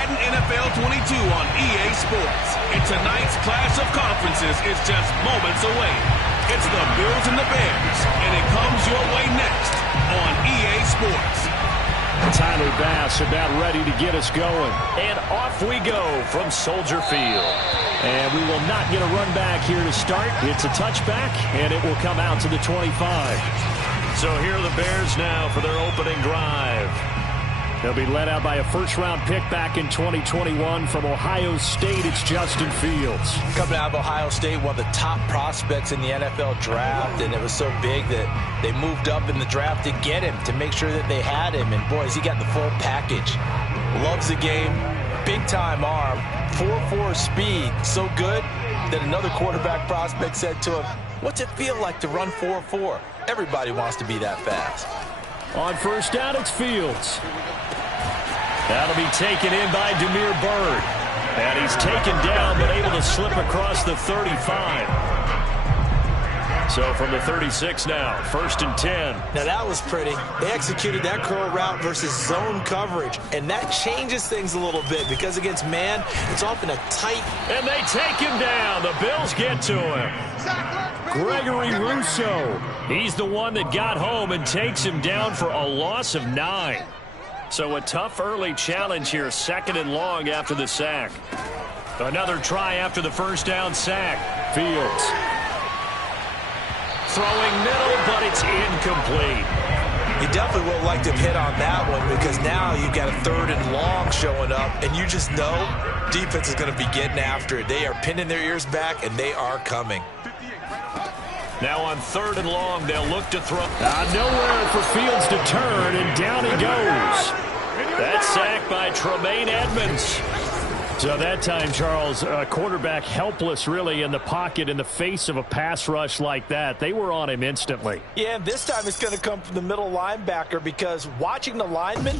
Madden NFL 22 on EA Sports. And tonight's clash of conferences is just moments away. It's the Bills and the Bears, and it comes your way next on EA Sports. Tyler Bass about ready to get us going. And off we go from Soldier Field. And we will not get a run back here to start. It's a touchback, and it will come out to the 25. So here are the Bears now for their opening drive. They'll be led out by a first-round pick back in 2021 from Ohio State. It's Justin Fields. Coming out of Ohio State, one of the top prospects in the NFL draft, and it was so big that they moved up in the draft to get him, to make sure that they had him. And, boys, he got the full package. Loves the game, big-time arm, 4.4 speed, so good that another quarterback prospect said to him, "What's it feel like to run 4.4? Everybody wants to be that fast." On first down, it's Fields. That'll be taken in by Damiere Byrd. And he's taken down, but able to slip across the 35. So from the 36 now, 1st and 10. Now that was pretty. They executed that curl route versus zone coverage, and that changes things a little bit because against man, it's often a tight. And they take him down. The Bills get to him. Gregory Rousseau. He's the one that got home and takes him down for a loss of 9. So a tough early challenge here, 2nd and long after the sack. Another try after the first down sack. Fields. Throwing middle, but it's incomplete. You definitely would have liked to have hit on that one because now you've got a 3rd and long showing up, and you just know defense is going to be getting after it. They are pinning their ears back, and they are coming. Now on 3rd and long, they'll look to throw. Nowhere for Fields to turn, and down he goes. That's sacked by Tremaine Edmonds. So that time, Charles, quarterback helpless really in the pocket in the face of a pass rush like that. They were on him instantly. Yeah, and this time it's going to come from the middle linebacker because watching the lineman,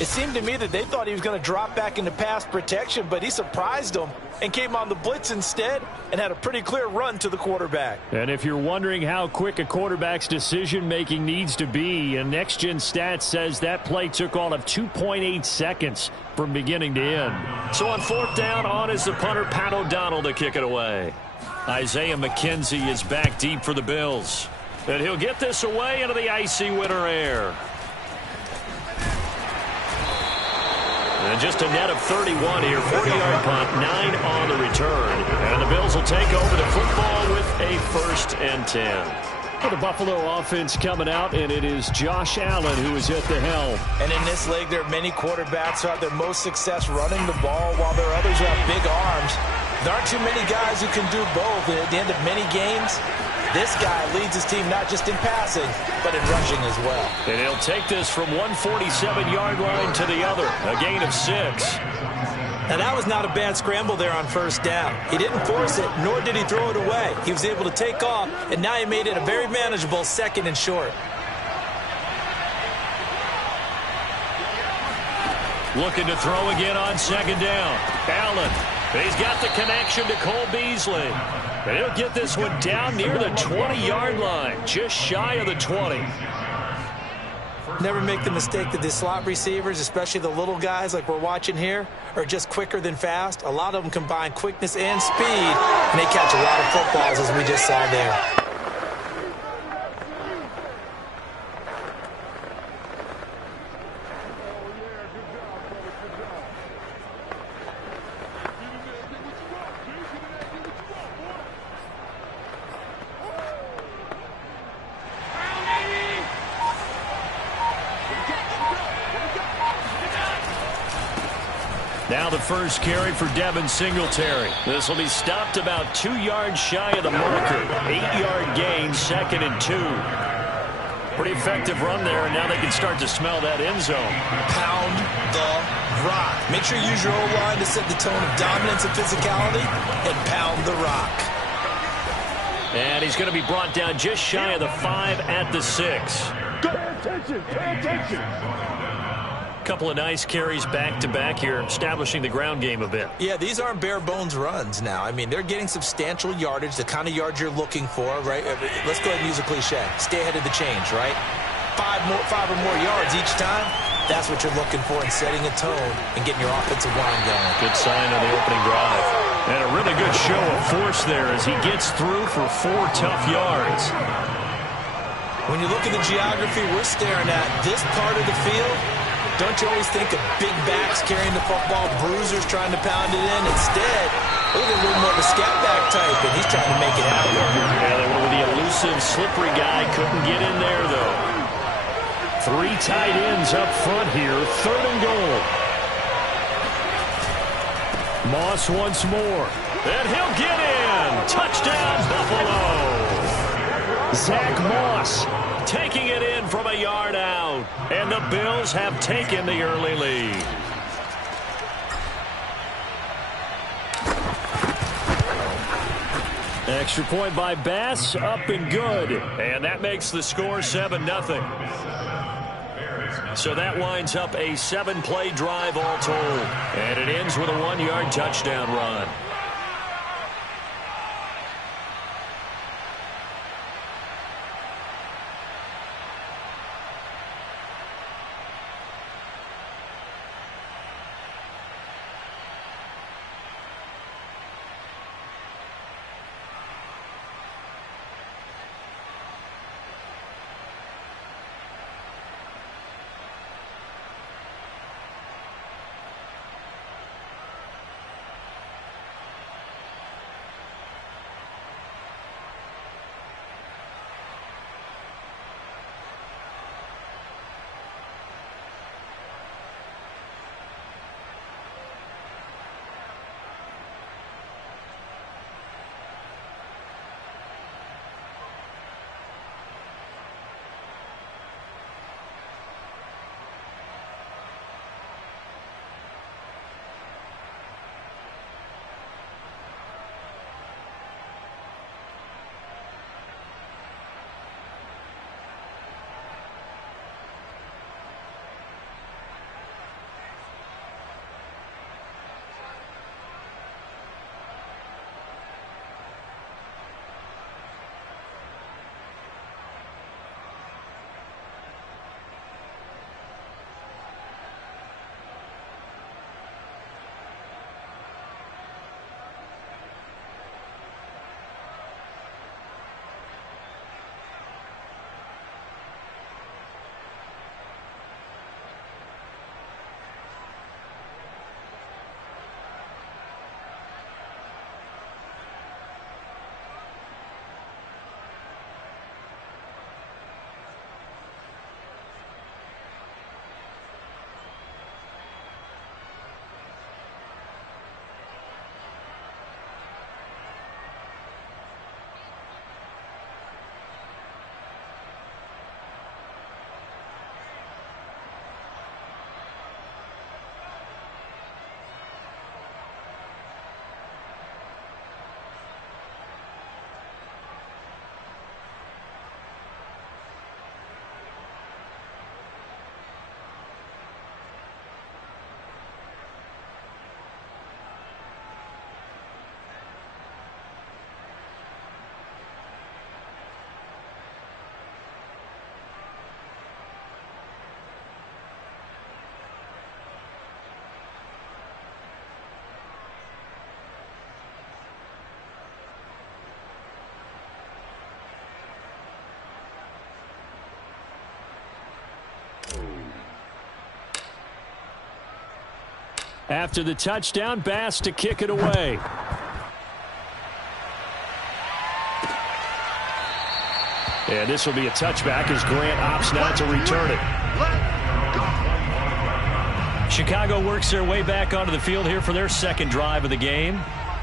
it seemed to me that they thought he was going to drop back into pass protection, but he surprised them and came on the blitz instead and had a pretty clear run to the quarterback. And if you're wondering how quick a quarterback's decision-making needs to be, and Next Gen Stats says that play took all of 2.8 seconds from beginning to end. So on 4th down, on is the punter, Pat O'Donnell, to kick it away. Isaiah McKenzie is back deep for the Bills. And he'll get this away into the icy winter air. And just a net of 31 here, 40-yard punt, 9 on the return. And the Bills will take over the football with a 1st and 10. For the Buffalo offense coming out, and it is Josh Allen who is at the helm. And in this league, there are many quarterbacks who have their most success running the ball, while there are others who have big arms. There aren't too many guys who can do both. And at the end of many games, this guy leads his team not just in passing, but in rushing as well. And he'll take this from 147-yard line to the other, a gain of 6. Now, that was not a bad scramble there on 1st down. He didn't force it, nor did he throw it away. He was able to take off, and now he made it a very manageable 2nd and short. Looking to throw again on 2nd down. Allen. He's got the connection to Cole Beasley. And he'll get this one down near the 20-yard line, just shy of the 20. Never make the mistake that the slot receivers, especially the little guys like we're watching here, are just quicker than fast. A lot of them combine quickness and speed, and they catch a lot of footballs, as we just saw there. Now the first carry for Devin Singletary. This will be stopped about 2 yards shy of the marker. 8-yard gain, 2nd and 2. Pretty effective run there, and now they can start to smell that end zone. Pound the rock. Make sure you use your O-line to set the tone of dominance and physicality, and pound the rock. And he's going to be brought down just shy of the 5 at the 6. Pay attention, pay attention. Couple of nice carries back-to-back here, establishing the ground game a bit. Yeah, these aren't bare-bones runs now. I mean, they're getting substantial yardage, the kind of yards you're looking for, right? Let's go ahead and use a cliche. Stay ahead of the change, right? Five or more yards each time. That's what you're looking for in setting a tone and getting your offensive line going. Good sign on the opening drive. And a really good show of force there as he gets through for 4 tough yards. When you look at the geography we're staring at, this part of the field, don't you always think of big backs carrying the football, bruisers trying to pound it in? Instead, look at a little more of a scat back type, and he's trying to make it happen. Yeah, they went with the elusive, slippery guy. Couldn't get in there, though. 3 tight ends up front here. 3rd and goal. Moss once more. And he'll get in. Touchdown, Buffalo. Zach Moss taking it in from a yard out. And the Bills have taken the early lead. Extra point by Bass, up and good. And that makes the score 7-0. So that winds up a 7-play drive all told. And it ends with a 1-yard touchdown run. After the touchdown, Bass to kick it away. And this will be a touchback as Grant opts now to return it. Chicago works their way back onto the field here for their second drive of the game.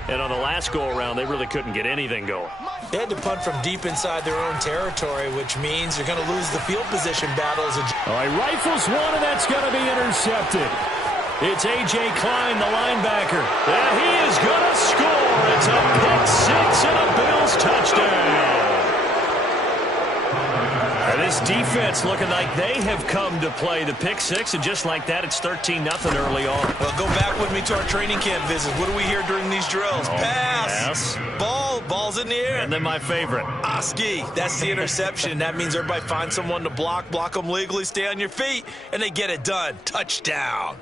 And on the last go-around, they really couldn't get anything going. They had to punt from deep inside their own territory, which means you're going to lose the field position battles. All right, rifles one, and that's going to be intercepted. It's A.J. Klein, the linebacker. And he is going to score. It's a pick six and a Bills touchdown. And This defense looking like they have come to play. The pick six, and just like that, it's 13-0 early on. Well, go back with me to our training camp visits. What do we hear during these drills? Pass. Ball's in the air. And then my favorite. Oski. That's the interception. That means everybody finds someone to block them legally, stay on your feet, and they get it done. Touchdown.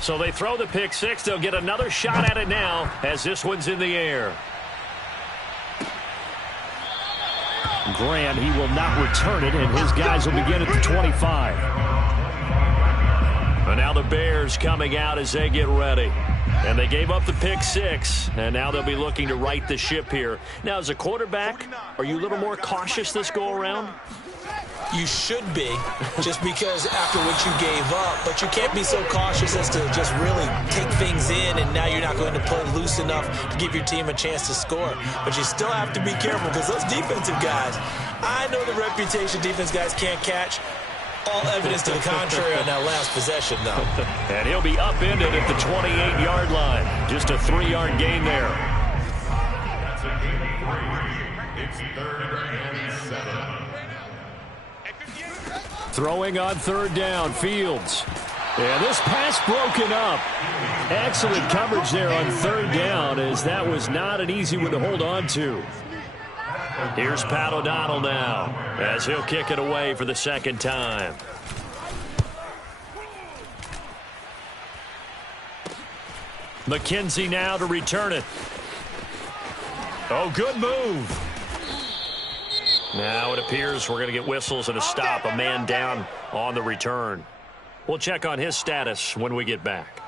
So they throw the pick six. They'll get another shot at it now as this one's in the air. Grant, he will not return it, and his guys will begin at the 25. And now the Bears coming out as they get ready. And they gave up the pick six, and now they'll be looking to right the ship here. Now, as a quarterback, are you a little more cautious this go-around? You should be, just because after what you gave up. But you can't be so cautious as to just really take things in, and now you're not going to play loose enough to give your team a chance to score. But you still have to be careful, because those defensive guys, I know the reputation defense guys can't catch. All evidence to the contrary on that last possession, though. And he'll be upended at the 28-yard line. Just a 3-yard gain there. That's a gain of 3. It's 3rd and 7. Throwing on third down, Fields. And this pass broken up. Excellent coverage there on third down, as that was not an easy one to hold on to. Here's Pat O'Donnell now, as he'll kick it away for the second time. McKenzie now to return it. Oh, good move. Now it appears we're going to get whistles and a stop. A man down on the return. We'll check on his status when we get back.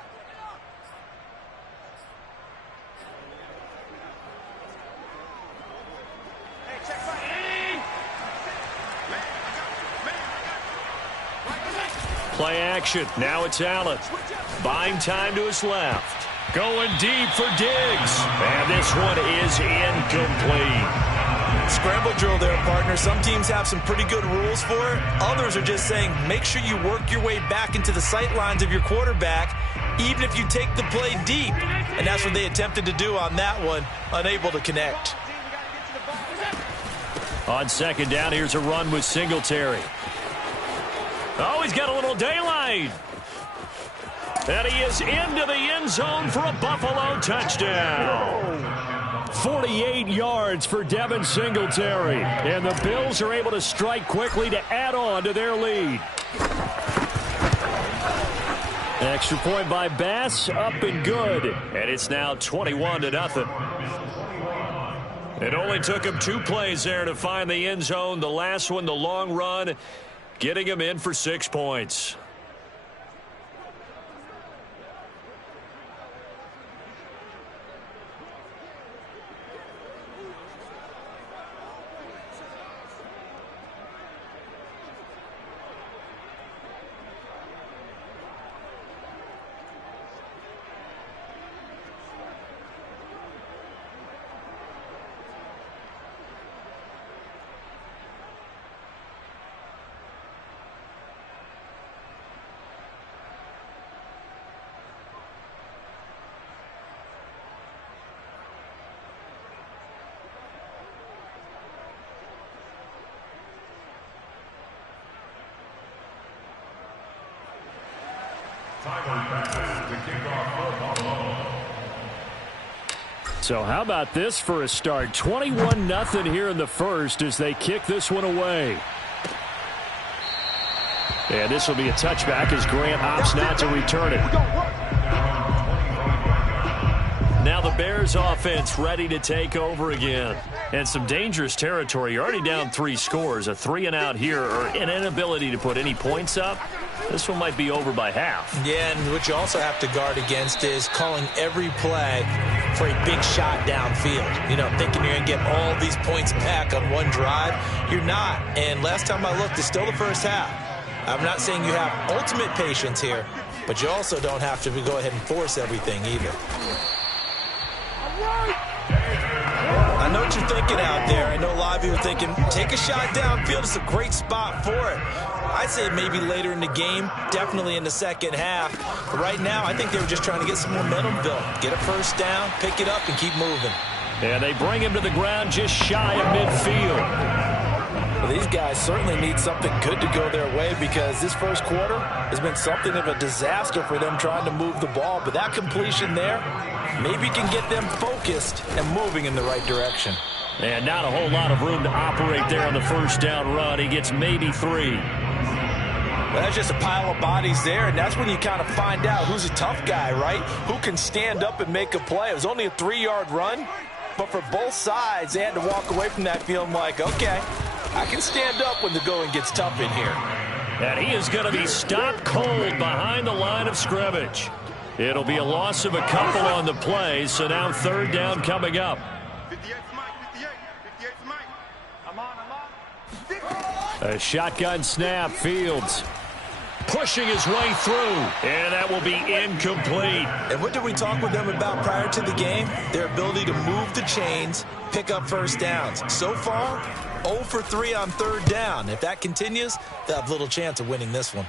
Play action. Now it's Allen. Buying time to his left. Going deep for Diggs. And this one is incomplete. Scramble drill there, partner. Some teams have some pretty good rules for it. Others are just saying make sure you work your way back into the sight lines of your quarterback, even if you take the play deep. And that's what they attempted to do on that one, unable to connect. On second down, here's a run with Singletary. Oh, he's got a little daylight. And he is into the end zone for a Buffalo touchdown. 48 yards for Devin Singletary. And the Bills are able to strike quickly to add on to their lead. Extra point by Bass, up and good. And it's now 21-0. It only took him 2 plays there to find the end zone. The last one, the long run, getting him in for 6 points. So how about this for a start? 21-0 here in the first as they kick this one away. And this will be a touchback as Grant opts not to return it. Now the Bears offense ready to take over again. And some dangerous territory. You're already down 3 scores. A 3-and-out here or an inability to put any points up. This one might be over by half. Yeah, and what you also have to guard against is calling every play for a big shot downfield. You know, thinking you're going to get all these points back on one drive. You're not. And last time I looked, it's still the first half. I'm not saying you have ultimate patience here, but you also don't have to go ahead and force everything either. I know what you're thinking out there. I know a lot of you are thinking, take a shot downfield. It's a great spot for it. I'd say maybe later in the game, definitely in the second half. But right now, I think they were just trying to get some momentum built. Get a first down, pick it up, and keep moving. And they bring him to the ground just shy of midfield. Well, these guys certainly need something good to go their way because this first quarter has been something of a disaster for them trying to move the ball. But that completion there maybe can get them focused and moving in the right direction. And not a whole lot of room to operate there on the first down run. He gets maybe 3. Well, that's just a pile of bodies there, and that's when you kind of find out who's a tough guy, right? Who can stand up and make a play. It was only a 3-yard run, but for both sides, they had to walk away from that feeling like, okay, I can stand up when the going gets tough in here. And he is going to be stopped cold behind the line of scrimmage. It'll be a loss of a couple on the play, so now third down coming up. A shotgun snap, Fields pushing his way through, and that will be incomplete. And what did we talk with them about prior to the game? Their ability to move the chains, pick up first downs. So far, 0 for 3 on third down. If that continues, they'll have little chance of winning this one.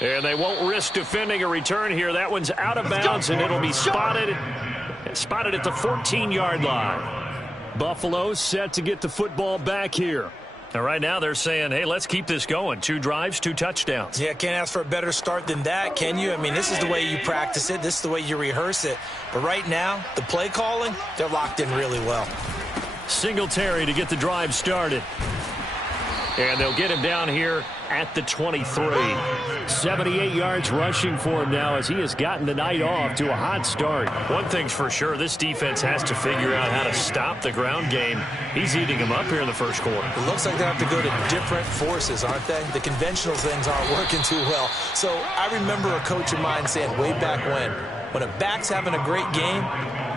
And they won't risk defending a return here. That one's out of bounds, and it'll be spotted at the 14-yard line. Buffalo set to get the football back here. And right now they're saying, hey, let's keep this going. 2 drives, 2 touchdowns. Yeah, can't ask for a better start than that, can you? I mean, this is the way you practice it. This is the way you rehearse it. But right now, the play calling, they're locked in really well. Singletary to get the drive started. And they'll get him down here at the 23. 78 yards rushing for him now as he has gotten the night off to a hot start. One thing's for sure, this defense has to figure out how to stop the ground game. He's eating them up here in the first quarter. It looks like they have to go to different forces, aren't they? The conventional things aren't working too well. So I remember a coach of mine saying way back when a back's having a great game,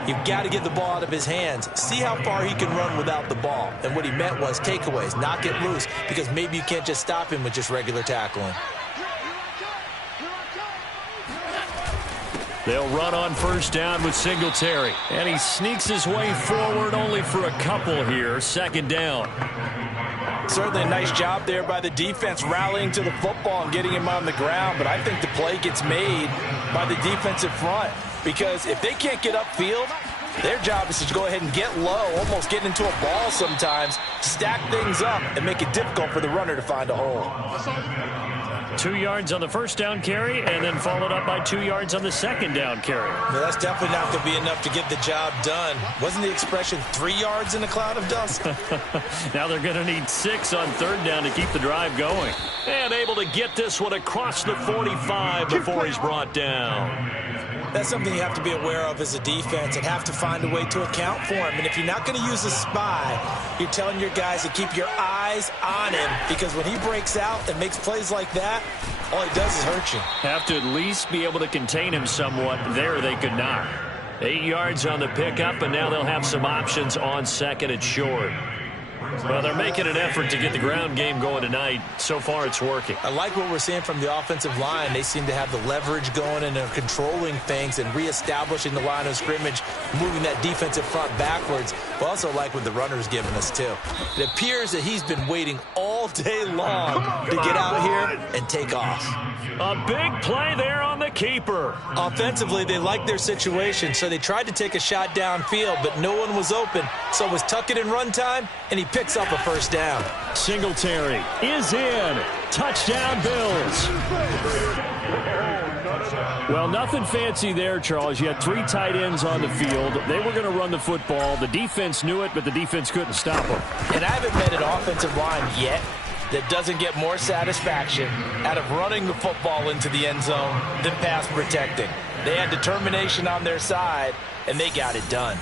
you've got to get the ball out of his hands. See how far he can run without the ball. And what he meant was takeaways, knock it loose, because maybe you can't just stop him with just regular tackling. They'll run on first down with Singletary. And he sneaks his way forward only for a couple here. Second down. Certainly a nice job there by the defense rallying to the football and getting him on the ground. But I think the play gets made by the defensive front. Because if they can't get upfield, their job is to go ahead and get low, almost get into a ball sometimes, stack things up, and make it difficult for the runner to find a hole. 2 yards on the first down carry, and then followed up by 2 yards on the second down carry. Well, that's definitely not going to be enough to get the job done. Wasn't the expression 3 yards in a cloud of dust? Now they're going to need 6 on third down to keep the drive going. And able to get this one across the 45 before he's brought down. That's something you have to be aware of as a defense and have to find a way to account for him. And if you're not going to use a spy, you're telling your guys to keep your eyes on him, because when he breaks out and makes plays like that, all he does is hurt you. Have to at least be able to contain him somewhat. There they could not. 8 yards on the pickup, and now they'll have some options on second and short. Well, they're making an effort to get the ground game going tonight. So far, it's working. I like what we're seeing from the offensive line. They seem to have the leverage going and are controlling things and reestablishing the line of scrimmage, moving that defensive front backwards. But also like what the runner's giving us, too. It appears that he's been waiting all day long to get out here and take off. A big play there on the keeper. Offensively, they liked their situation, so they tried to take a shot downfield, but no one was open. So it was tuck it in run time, and he picks up a first down. Singletary is in. Touchdown, Bills. Well, nothing fancy there, Charles. You had 3 tight ends on the field. They were going to run the football. The defense knew it, but the defense couldn't stop them. And I haven't met an offensive line yet that doesn't get more satisfaction out of running the football into the end zone than pass protecting. They had determination on their side, and they got it done.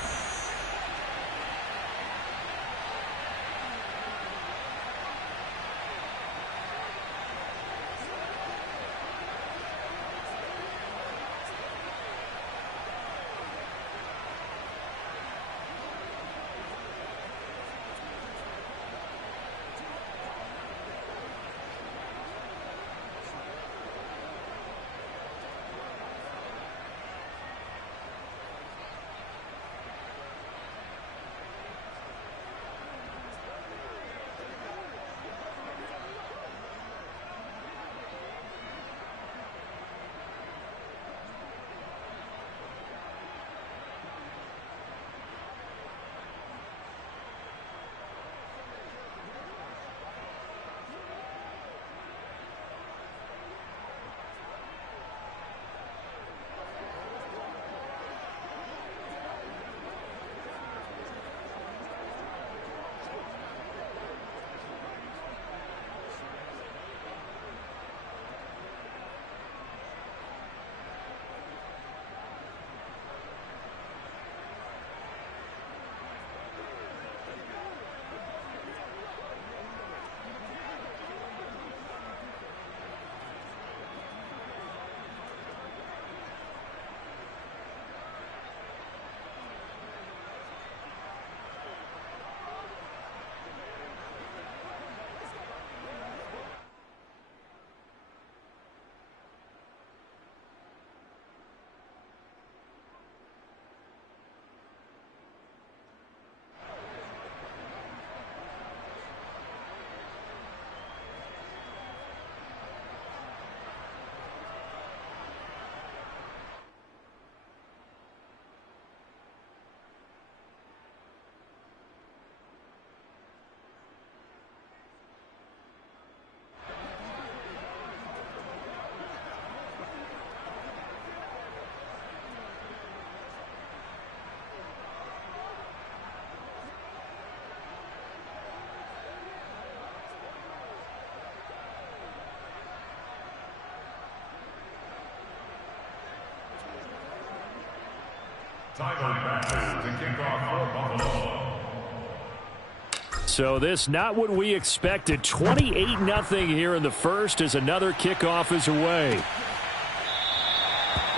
So this not what we expected. 28-0 here in the first as another kickoff is away.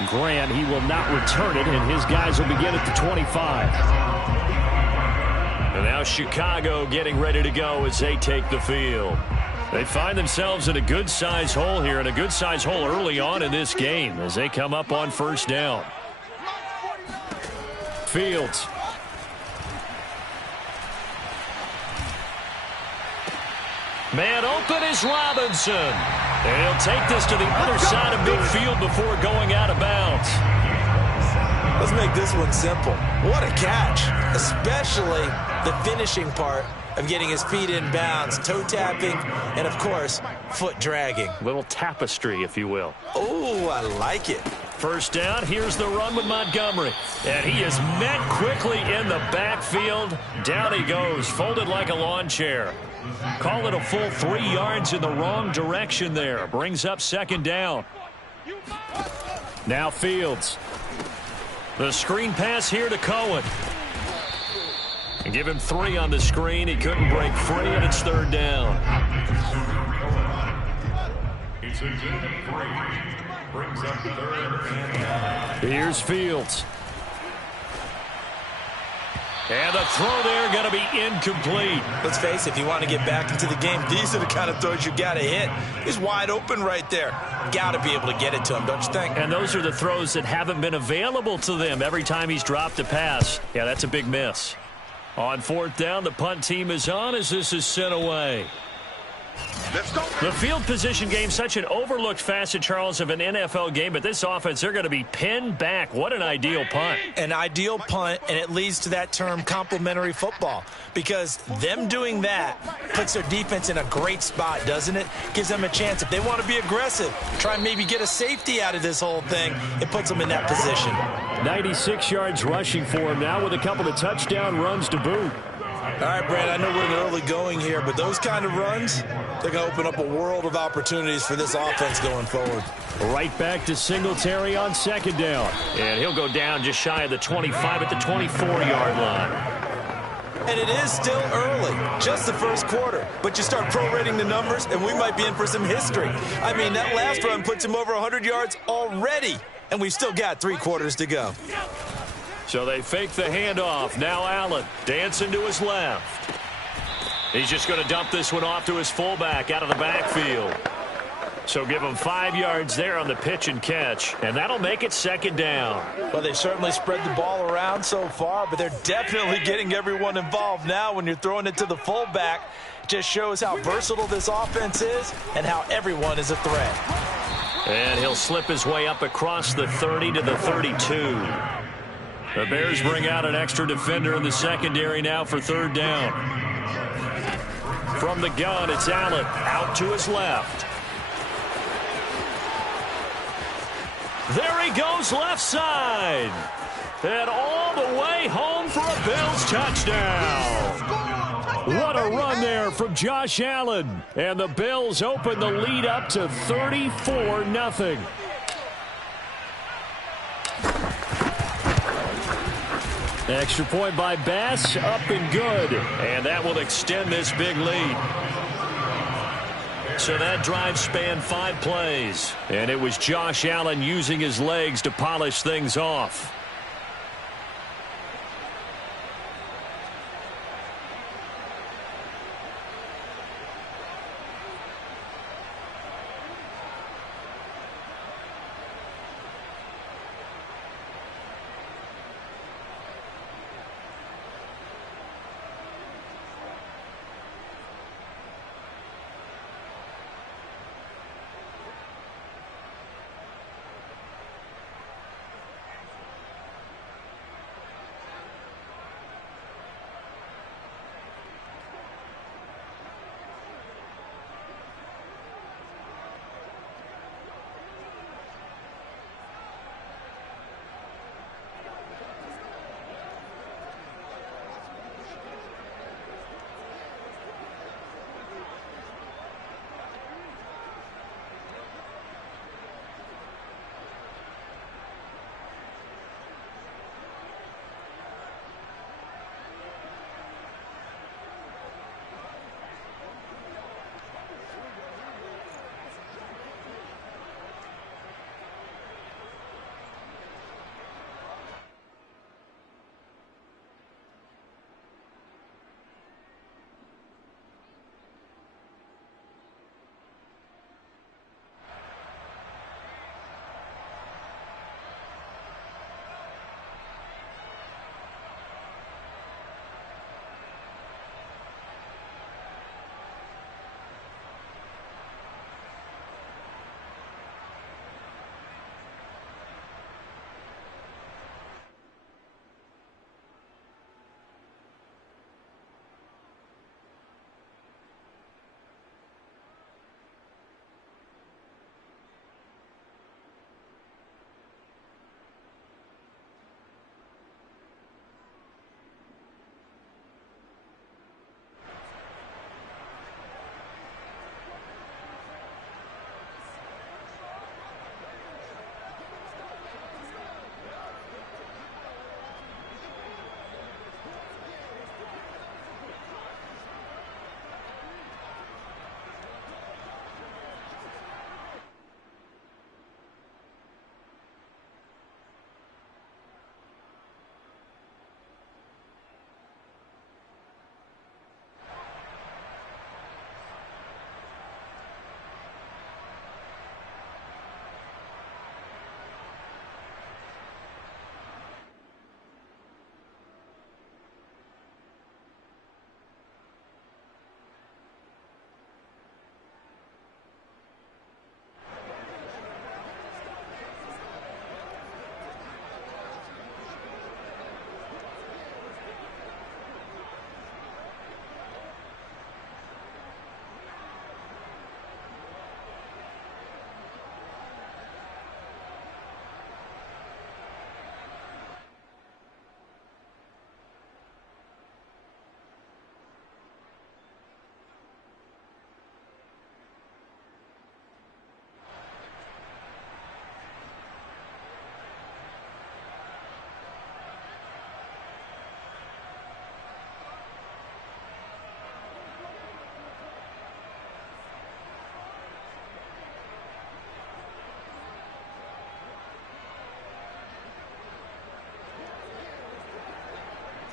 Grant, he will not return it, and his guys will begin at the 25. And now Chicago getting ready to go as they take the field. They find themselves in a good-sized hole here, and a good-sized hole early on in this game as they come up on first down. Fields. Man open is Robinson. And he'll take this to the other side of midfield before going out of bounds. Let's make this one simple. What a catch, especially the finishing part of getting his feet in bounds, toe tapping, and of course, foot dragging. Little tapestry, if you will. Oh, I like it. First down, here's the run with Montgomery. And he is met quickly in the backfield. Down he goes, folded like a lawn chair. Call it a full 3 yards in the wrong direction there. Brings up second down. Now Fields. The screen pass here to Cohen. And give him 3 on the screen. He couldn't break free, and it's third down. It's a good 3. Brings up third and 9. Here's Fields. And the throw there going to be incomplete. Let's face it, if you want to get back into the game, these are the kind of throws you got to hit. He's wide open right there. Got to be able to get it to him, don't you think? And those are the throws that haven't been available to them every time he's dropped a pass. Yeah, that's a big miss. On fourth down, the punt team is on as this is sent away. Let's go. The field position game, such an overlooked facet, Charles, of an NFL game, but this offense, they're going to be pinned back. What an ideal punt. An ideal punt, and it leads to that term complementary football, because them doing that puts their defense in a great spot, doesn't it? Gives them a chance. If they want to be aggressive, try and maybe get a safety out of this whole thing, it puts them in that position. 96 yards rushing for him now with a couple of touchdown runs to boot. All right, Brad, I know we're in early going here, but those kind of runs, They're going to open up a world of opportunities for this offense going forward. Right back to Singletary on second down. And he'll go down just shy of the 25 at the 24-yard line. And it is still early, just the first quarter. But you start prorating the numbers, and we might be in for some history. I mean, that last run puts him over 100 yards already, and we've still got 3 quarters to go. So they fake the handoff. Now Allen dancing to his left. He's just going to dump this one off to his fullback out of the backfield. So give him 5 yards there on the pitch and catch, and that'll make it second down. Well, they certainly spread the ball around so far, but they're definitely getting everyone involved now when you're throwing it to the fullback. Just shows how versatile this offense is and how everyone is a threat. And he'll slip his way up across the 30 to the 32. The Bears bring out an extra defender in the secondary now for third down. From the gun, it's Allen out to his left. There he goes left side. And all the way home for a Bills touchdown. What a run there from Josh Allen. And the Bills open the lead up to 34-0. Extra point by Bass, up and good. And that will extend this big lead. So that drive spanned 5 plays. And it was Josh Allen using his legs to polish things off.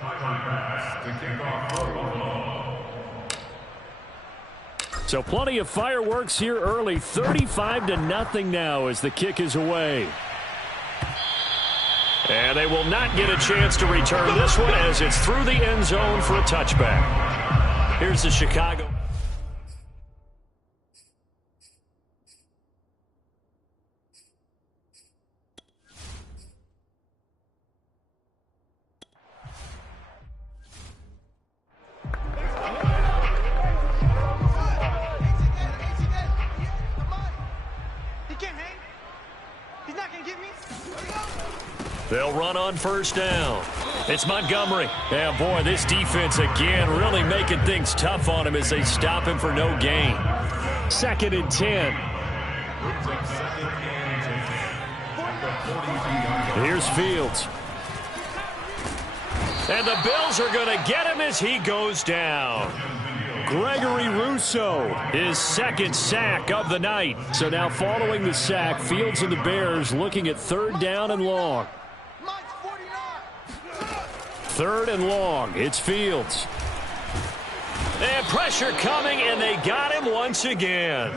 Touchdown pass to kick off for Buffalo. So plenty of fireworks here early. 35-0 now as the kick is away. And they will not get a chance to return this one as it's through the end zone for a touchback. Here's the Chicago. They'll run on first down. It's Montgomery. Yeah, boy, this defense again really making things tough on him as they stop him for no gain. 2nd and 10. Here's Fields. And the Bills are going to get him as he goes down. Gregory Rousseau, his 2nd sack of the night. So now following the sack, Fields and the Bears looking at 3rd down and long. 3rd and long. It's Fields. And pressure coming, and they got him once again.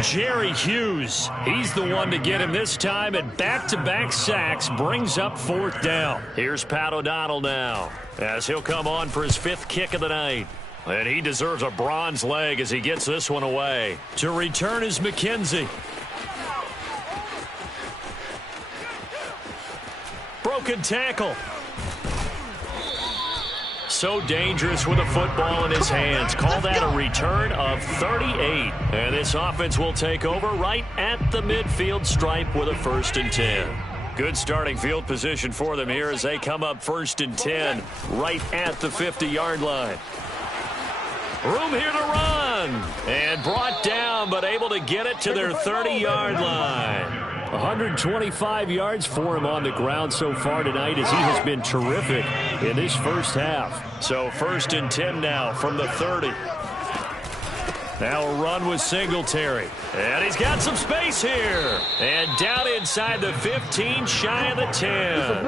Jerry Hughes, he's the one to get him this time, and back-to-back sacks brings up 4th down. Here's Pat O'Donnell now as he'll come on for his 5th kick of the night. And he deserves a bronze leg as he gets this one away. To return is McKenzie. Broken tackle. So dangerous with a football in his hands. Call that a return of 38. And this offense will take over right at the midfield stripe with a 1st and 10. Good starting field position for them here as they come up 1st and 10 right at the 50-yard line. Room here to run. And brought down, but able to get it to their 30-yard line. 125 yards for him on the ground so far tonight as he has been terrific in this first half. So 1st and 10 now from the 30. Now a run with Singletary. And he's got some space here. And down inside the 15, shy of the 10.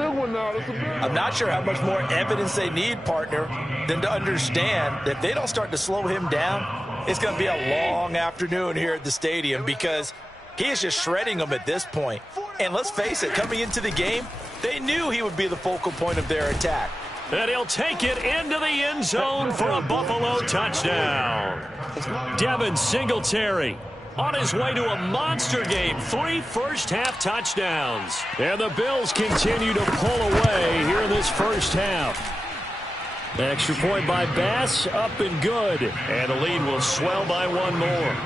I'm not sure how much more evidence they need, partner, than to understand that if they don't start to slow him down, it's going to be a long afternoon here at the stadium because he is just shredding them at this point. And let's face it, coming into the game, they knew he would be the focal point of their attack. And he'll take it into the end zone for a Buffalo touchdown. Devin Singletary on his way to a monster game. 3 first-half touchdowns. And the Bills continue to pull away here in this first half. Extra point by Bass, up and good. And the lead will swell by 1 more.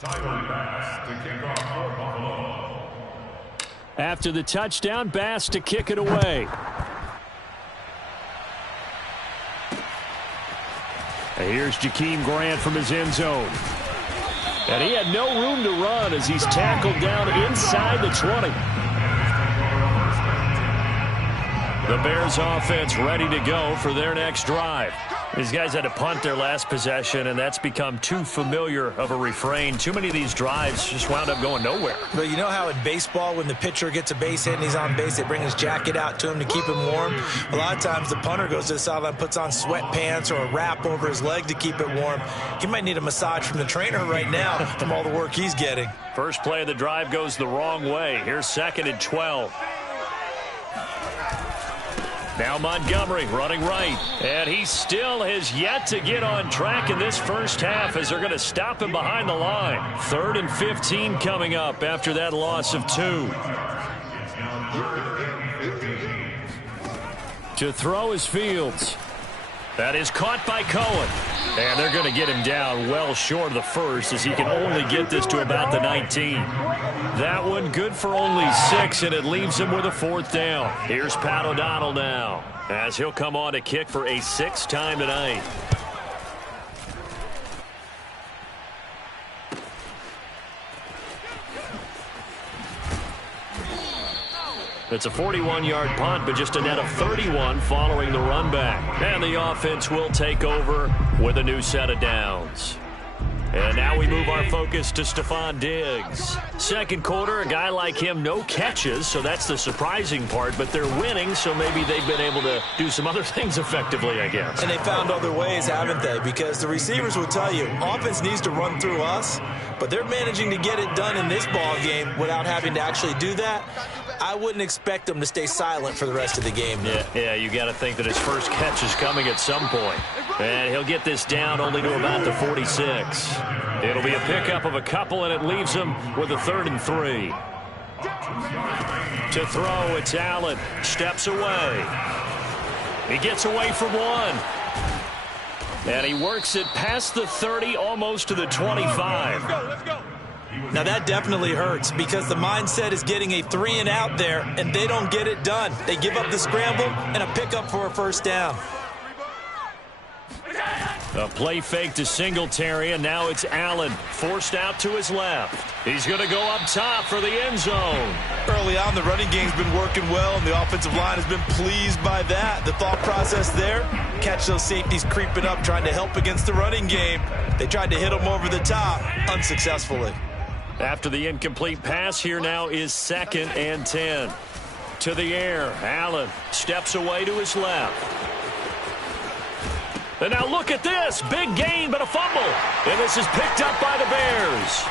Tyler Bass to kick off for Buffalo. After the touchdown, Bass to kick it away. And here's Jakeem Grant from his end zone. And he had no room to run as he's tackled down inside the 20. The Bears offense ready to go for their next drive. These guys had to punt their last possession, and that's become too familiar of a refrain. Too many of these drives just wound up going nowhere. But you know how in baseball, when the pitcher gets a base hit and he's on base, they bring his jacket out to him to keep him warm? A lot of times the punter goes to the sideline, puts on sweatpants or a wrap over his leg to keep it warm. He might need a massage from the trainer right now from all the work he's getting. First play of the drive goes the wrong way. Here's 2nd and 12. Now Montgomery running right. And he still has yet to get on track in this first half as they're going to stop him behind the line. 3rd and 15 coming up after that loss of 2. To throw is Fields. That is caught by Cohen. And they're going to get him down well short of the first as he can only get this to about the 19. That one good for only 6, and it leaves him with a 4th down. Here's Pat O'Donnell now as he'll come on to kick for a 6th time tonight. It's a 41-yard punt, but just a net of 31 following the run back. And the offense will take over with a new set of downs. And now we move our focus to Stephon Diggs. Second quarter, a guy like him, no catches, so that's the surprising part. But they're winning, so maybe they've been able to do some other things effectively, I guess. And they found other ways, haven't they? Because the receivers will tell you, offense needs to run through us, but they're managing to get it done in this ball game without having to actually do that. I wouldn't expect them to stay silent for the rest of the game. Yeah, you got to think that his first catch is coming at some point. And he'll get this down only to about the 46. It'll be a pickup of a couple, and it leaves him with a 3rd and 3. To throw, it's Allen. Steps away. He gets away from one. And he works it past the 30, almost to the 25. Let's go. Now that definitely hurts because the mindset is getting a 3 and out there, and they don't get it done. They give up the scramble and a pickup for a 1st down. A play fake to Singletary, and now it's Allen forced out to his left. He's going to go up top for the end zone. Early on, the running game's been working well, and the offensive line has been pleased by that. The thought process there, catch those safeties creeping up, trying to help against the running game. They tried to hit them over the top, unsuccessfully. After the incomplete pass, here now is 2nd and 10. To the air, Allen steps away to his left. And now look at this. Big gain, but a fumble. And this is picked up by the Bears.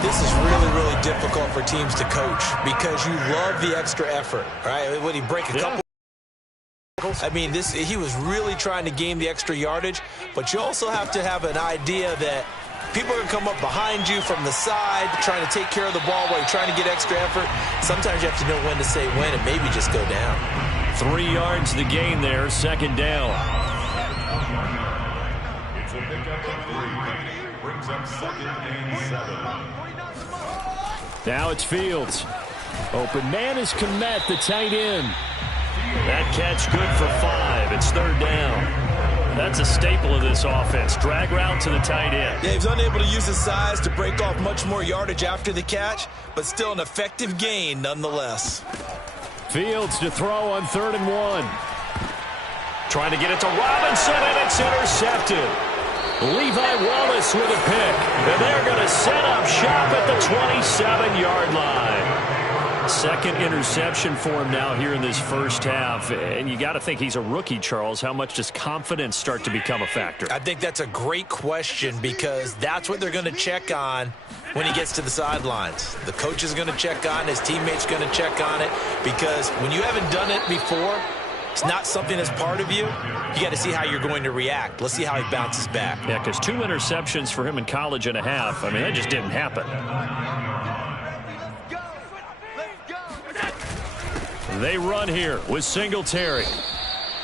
This is really, really difficult for teams to coach because you love the extra effort, right? Would he break a couple? I mean, he was really trying to gain the extra yardage, but you also have to have an idea that people are going to come up behind you from the side, trying to take care of the ball while you're trying to get extra effort. Sometimes you have to know when to say when and maybe just go down. 3 yards the gain there, 2nd down. It's a pickup of 3. Brings up 2nd and 7. Now it's Fields. Open man is Kmet, the tight end. That catch good for 5. It's 3rd down. That's a staple of this offense. Drag route to the tight end. Yeah, he was unable to use his size to break off much more yardage after the catch, but still an effective gain nonetheless. Fields to throw on 3rd and 1. Trying to get it to Robinson, and it's intercepted. Levi Wallace with a pick. And they're going to set up shop at the 27-yard line. 2nd interception for him now here in this first half. And you got to think he's a rookie, Charles. How much does confidence start to become a factor? I think that's a great question because that's what they're going to check on when he gets to the sidelines. The coach is going to check on it. His teammate's going to check on it because when you haven't done it before, it's not something that's part of you. You got to see how you're going to react. Let's see how he bounces back. Yeah, because 2 interceptions for him in college and a half. I mean, that just didn't happen. They run here with Singletary.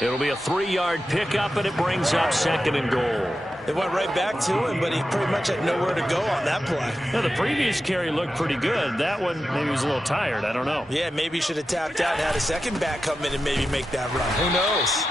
It'll be a 3-yard pickup, and it brings up 2nd and goal. It went right back to him, but he pretty much had nowhere to go on that play. Yeah, the previous carry looked pretty good. That one, maybe he was a little tired. I don't know. Yeah, maybe he should have tapped out and had a second back come in and maybe make that run. Who knows?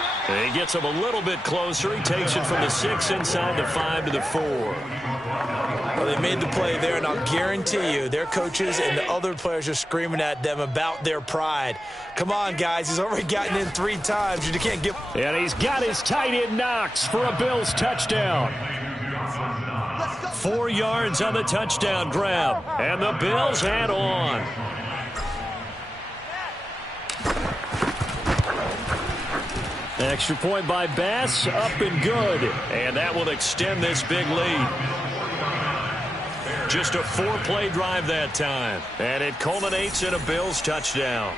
He gets him a little bit closer. He takes it from the 6 inside the 5 to the 4. Well, they made the play there, and I'll guarantee you their coaches and the other players are screaming at them about their pride. Come on, guys. He's already gotten in 3 times. You can't give. And he's got his tight end Knox for a Bills touchdown. 4 yards on the touchdown grab. And the Bills head on. Extra point by Bass, up and good. And that will extend this big lead. Just a 4-play drive that time. And it culminates in a Bills touchdown.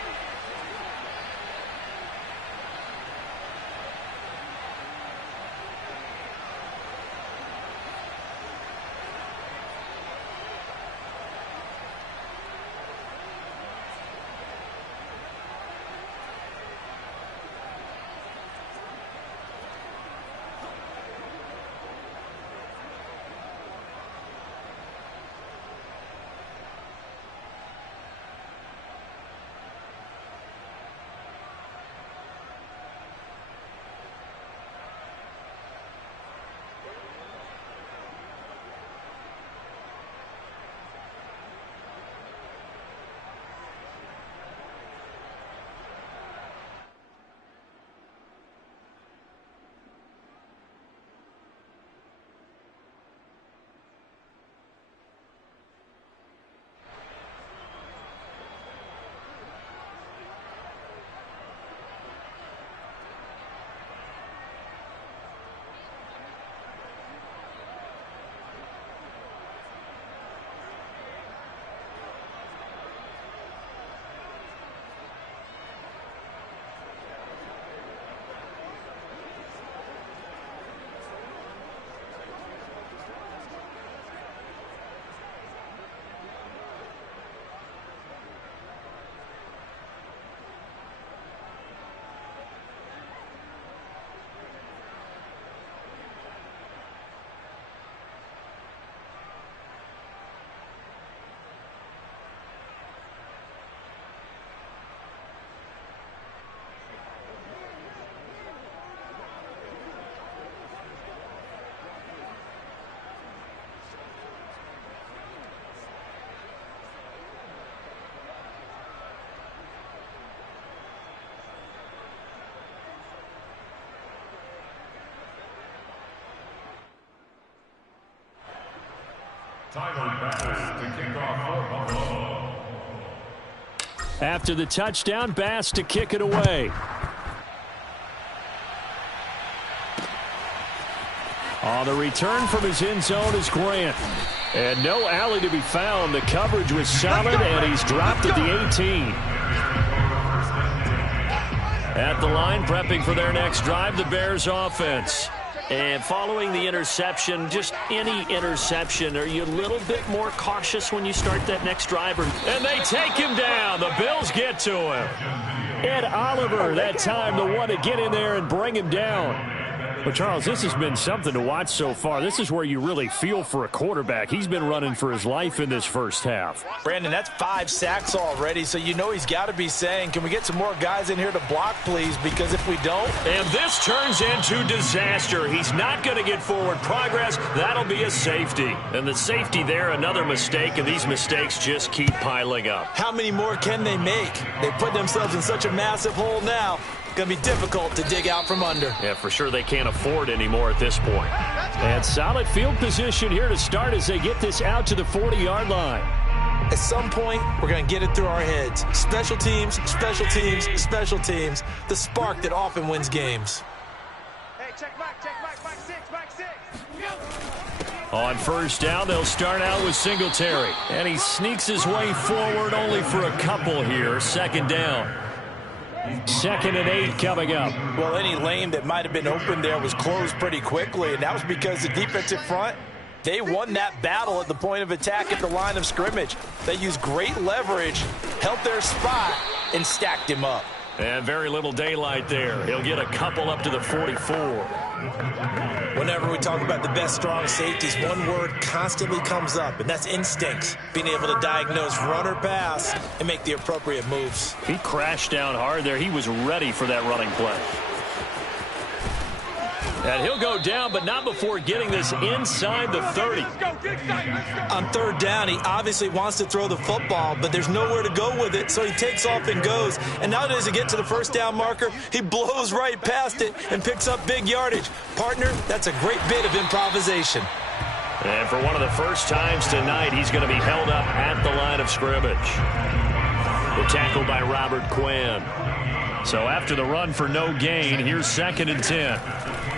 After the touchdown, Bass to kick it away. On the return from his end zone is Grant. And no alley to be found. The coverage was solid, and he's dropped at the 18. At the line, prepping for their next drive, the Bears offense. And following the interception, just any interception, are you a little bit more cautious when you start that next drive? And they take him down. The Bills get to him. Ed Oliver, that time, the one to get in there and bring him down. But, Charles, this has been something to watch so far. This is where you really feel for a quarterback. He's been running for his life in this first half. Brandon, that's 5 sacks already, so you know he's got to be saying, can we get some more guys in here to block, please? Because if we don't... And this turns into disaster. He's not going to get forward progress. That'll be a safety. And the safety there, another mistake, and these mistakes just keep piling up. How many more can they make? They put themselves in such a massive hole now. Going to be difficult to dig out from under. Yeah, for sure they can't afford anymore at this point. And solid field position here to start as they get this out to the 40-yard line. At some point, we're going to get it through our heads. Special teams, special teams, special teams. The spark that often wins games. Hey, check back, back six. On first down, they'll start out with Singletary. And he sneaks his way forward only for a couple here. Second down. 2nd and 8 coming up. Well, any lane that might have been open there was closed pretty quickly, and that was because the defensive front, they won that battle at the point of attack at the line of scrimmage. They used great leverage, held their spot, and stacked him up. And very little daylight there. He'll get a couple up to the 44. Whenever we talk about the best strong safeties, one word constantly comes up, and that's instincts. Being able to diagnose run or pass and make the appropriate moves. He crashed down hard there. He was ready for that running play. And he'll go down, but not before getting this inside the 30. On third down, he obviously wants to throw the football, but there's nowhere to go with it, so he takes off and goes. And now does he get to the first down marker? He blows right past it and picks up big yardage. Partner, that's a great bit of improvisation. And for one of the first times tonight, he's going to be held up at the line of scrimmage. The tackle by Robert Quinn. So after the run for no gain, here's 2nd and 10.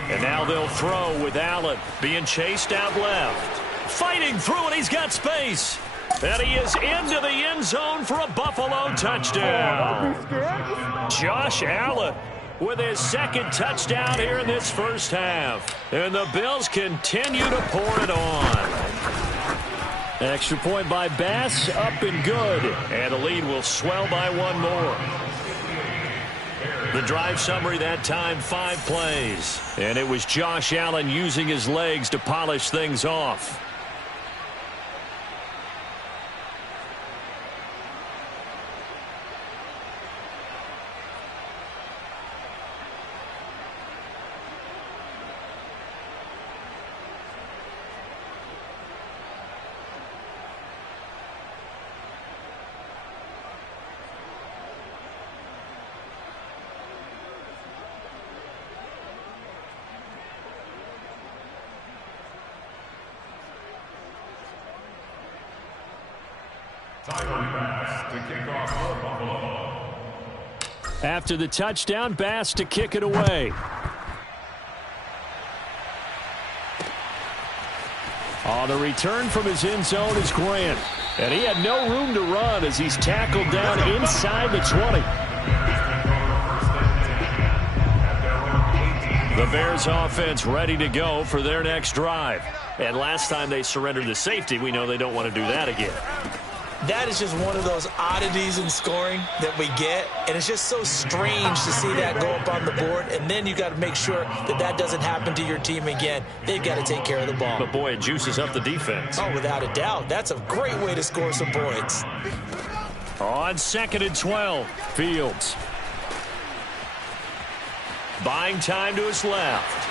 And now they'll throw with Allen being chased out left. Fighting through it, he's got space. And he is into the end zone for a Buffalo touchdown. Josh Allen with his 2nd touchdown here in this first half. And the Bills continue to pour it on. Extra point by Bass, up and good. And the lead will swell by one more. The drive summary that time, 5 plays. And it was Josh Allen using his legs to polish things off. After the touchdown, Bass to kick it away. On the return from his end zone is Grant. And he had no room to run as he's tackled down inside the 20. The Bears offense ready to go for their next drive. And last time they surrendered the safety, we know they don't want to do that again. That is just one of those oddities in scoring that we get, and it's just so strange to see that go up on the board, and then you got to make sure that that doesn't happen to your team again. They've got to take care of the ball. But, boy, it juices up the defense. Oh, without a doubt. That's a great way to score some points. On 2nd and 12, Fields. Buying time to his left.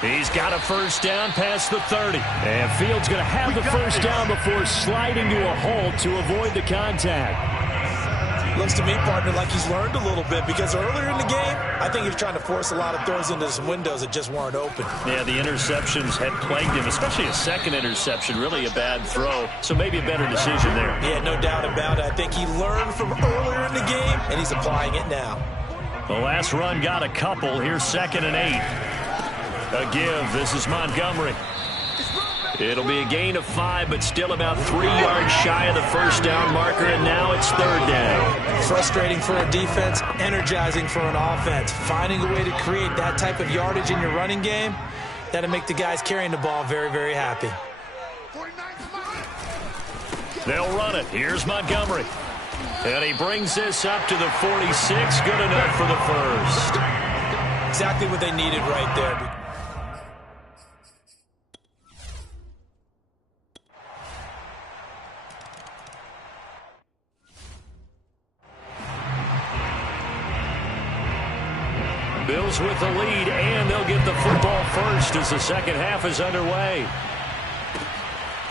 He's got a first down past the 30. And Fields going to have the first down before sliding to a halt to avoid the contact. Looks to me, partner, like he's learned a little bit because earlier in the game, I think he was trying to force a lot of throws into some windows that just weren't open. Yeah, the interceptions had plagued him, especially a second interception, really a bad throw. So maybe a better decision there. Yeah, no doubt about it. I think he learned from earlier in the game, and he's applying it now. The last run got a couple. Here's 2nd and 8. A give. This is Montgomery. It'll be a gain of 5, but still about 3 yards shy of the first down marker, and now it's 3rd down. Frustrating for a defense, energizing for an offense. Finding a way to create that type of yardage in your running game, that'll make the guys carrying the ball very, very happy. They'll run it. Here's Montgomery. And he brings this up to the 46. Good enough for the first. Exactly what they needed right there. Bills with the lead, and they'll get the football first as the second half is underway.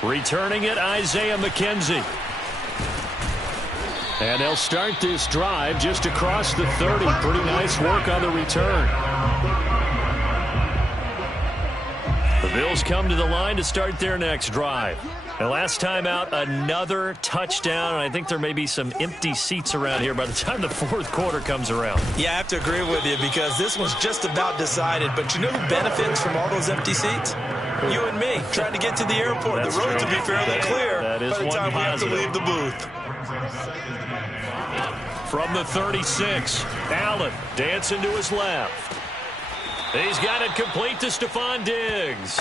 Returning it, Isaiah McKenzie. And they'll start this drive just across the 30. Pretty nice work on the return. The Bills come to the line to start their next drive. And last time out, another touchdown. And I think there may be some empty seats around here by the time the fourth quarter comes around. Yeah, I have to agree with you because this one's just about decided. But you know who benefits from all those empty seats? You and me, trying to get to the airport. That's the roads true. will be fairly clear by the time we have to leave the booth. From the 36, Allen dancing to his left. He's got it complete to Stephon Diggs.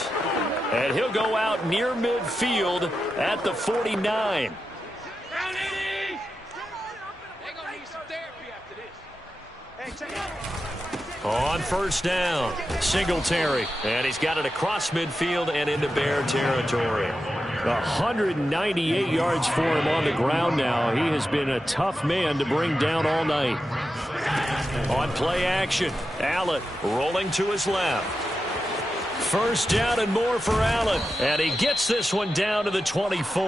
And he'll go out near midfield at the 49. On first down, Singletary. And he's got it across midfield and into Bear territory. 198 yards for him on the ground now. He has been a tough man to bring down all night. On play action, Allen rolling to his left. First down and more for Allen. And he gets this one down to the 24.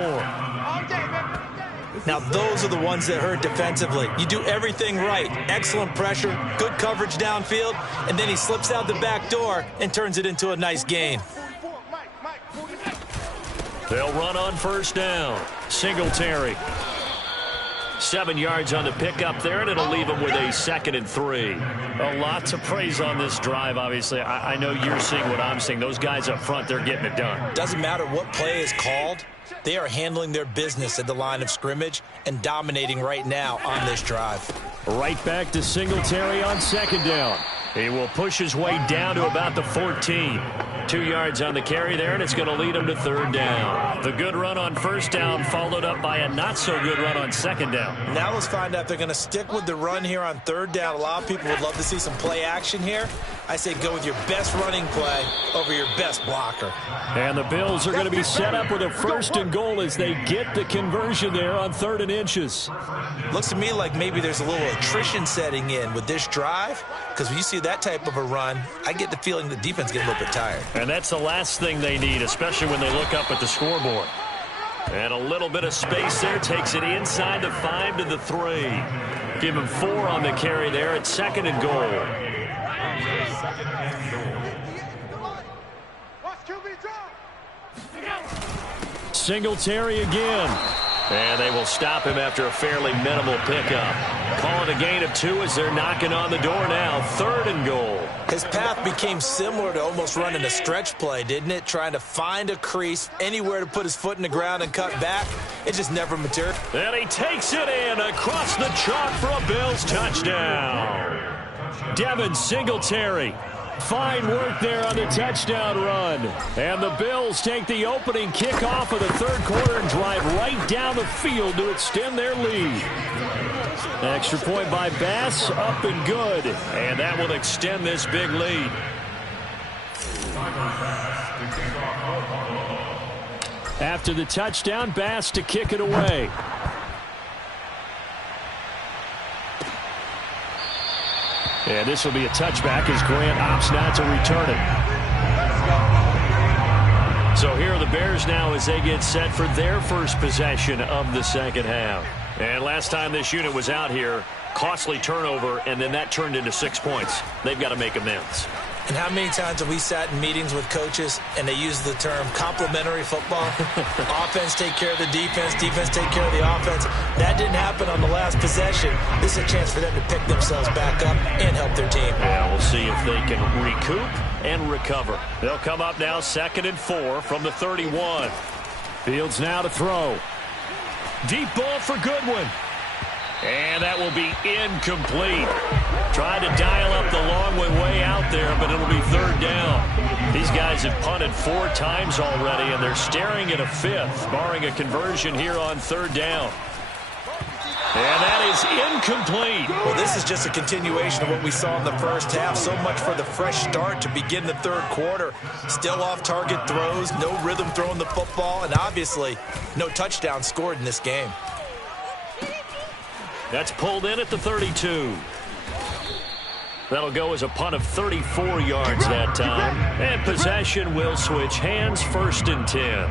Now, those are the ones that hurt defensively. You do everything right. Excellent pressure, good coverage downfield, and then he slips out the back door and turns it into a nice gain. They'll run on first down. Singletary. 7 yards on the pickup there, and it'll leave him with a 2nd and 3. A lot to praise on this drive, obviously. I know you're seeing what I'm seeing. Those guys up front, they're getting it done. Doesn't matter what play is called. They are handling their business at the line of scrimmage and dominating right now on this drive. Right back to Singletary on 2nd down. He will push his way down to about the 14. 2 yards on the carry there, and it's going to lead him to 3rd down. The good run on first down followed up by a not-so-good run on 2nd down. Now let's find out if they're going to stick with the run here on 3rd down. A lot of people would love to see some play action here. I say go with your best running play over your best blocker. And the Bills are going to be set up with a 1st and goal as they get the conversion there on 3rd and inches. Looks to me like maybe there's a little attrition setting in with this drive, because when you see that type of a run, I get the feeling the defense gets a little bit tired. And that's the last thing they need, especially when they look up at the scoreboard. And a little bit of space there takes it inside the 5 to the 3. Give him 4 on the carry there at 2nd and goal. Singletary again. And they will stop him after a fairly minimal pickup. Call it a gain of 2 as they're knocking on the door now. 3rd and goal. His path became similar to almost running a stretch play, didn't it? Trying to find a crease, anywhere to put his foot in the ground and cut back. It just never matured. And he takes it in across the chalk for a Bills touchdown. Devin Singletary. Fine work there on the touchdown run. And the Bills take the opening kickoff of the 3rd quarter and drive right down the field to extend their lead. Extra point by Bass, up and good. And that will extend this big lead. After the touchdown, Bass to kick it away. And this will be a touchback as Grant opts not to return it. So here are the Bears now as they get set for their first possession of the 2nd half. And last time this unit was out here, costly turnover, and then that turned into 6 points. They've got to make amends. And how many times have we sat in meetings with coaches and they use the term complementary football? Offense take care of the defense, defense take care of the offense. That didn't happen on the last possession. This is a chance for them to pick themselves back up and help their team. Yeah, we'll see if they can recoup and recover. They'll come up now 2nd and 4 from the 31. Fields now to throw. Deep ball for Goodwin. And that will be incomplete. Tried to dial up the long way out there, but it'll be 3rd down. These guys have punted 4 times already, and they're staring at a 5th, barring a conversion here on 3rd down. And that is incomplete. Well, this is just a continuation of what we saw in the first half. So much for the fresh start to begin the 3rd quarter. Still off-target throws, no rhythm throwing the football, and obviously no touchdown scored in this game. That's pulled in at the 32. That'll go as a punt of 34 yards that time. And possession will switch hands, 1st and 10.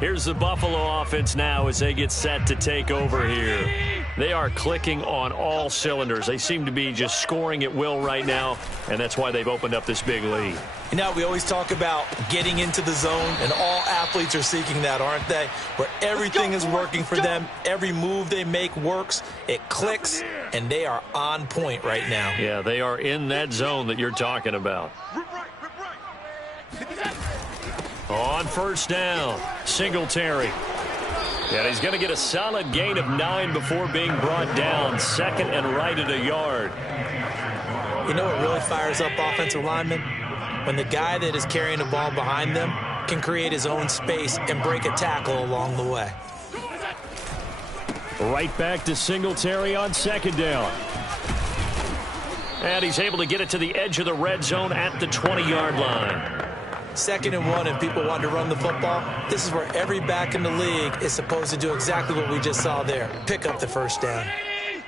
Here's the Buffalo offense now as they get set to take over here. They are clicking on all cylinders. They seem to be just scoring at will right now, and that's why they've opened up this big lead. You know, we always talk about getting into the zone, and all athletes are seeking that, aren't they? Where everything is working for them, every move they make works, it clicks, and they are on point right now. Yeah, they are in that zone that you're talking about. On first down, Singletary. And he's going to get a solid gain of 9 before being brought down. 2nd and right at a yard. You know what really fires up offensive linemen? When the guy that is carrying the ball behind them can create his own space and break a tackle along the way. Right back to Singletary on 2nd down. And he's able to get it to the edge of the red zone at the 20-yard line. 2nd and 1, and people want to run the football. This is where every back in the league is supposed to do exactly what we just saw there. Pick up the first down.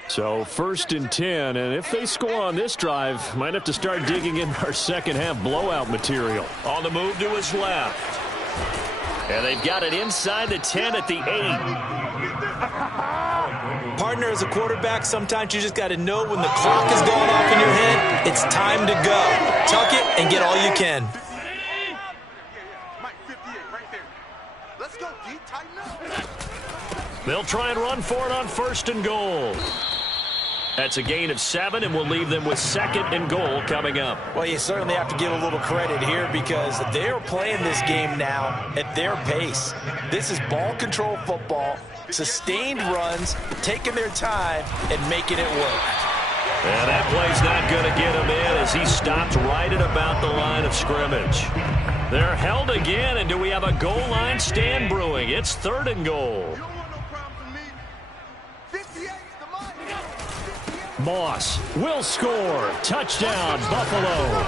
So 1st and 10, and if they score on this drive, might have to start digging in our second half blowout material. On the move to his left. And they've got it inside the 10 at the 8. Partner, as a quarterback, sometimes you just got to know when the clock is going off in your head, it's time to go. Tuck it and get all you can. They'll try and run for it on 1st and goal. That's a gain of 7, and we'll leave them with 2nd and goal coming up. Well, you certainly have to give a little credit here because they're playing this game now at their pace. This is ball control football, sustained runs, taking their time, and making it work. And that play's not going to get him in as he stopped right at about the line of scrimmage. They're held again, and do we have a goal line stand brewing? It's 3rd and goal. Moss will score. Touchdown, Buffalo.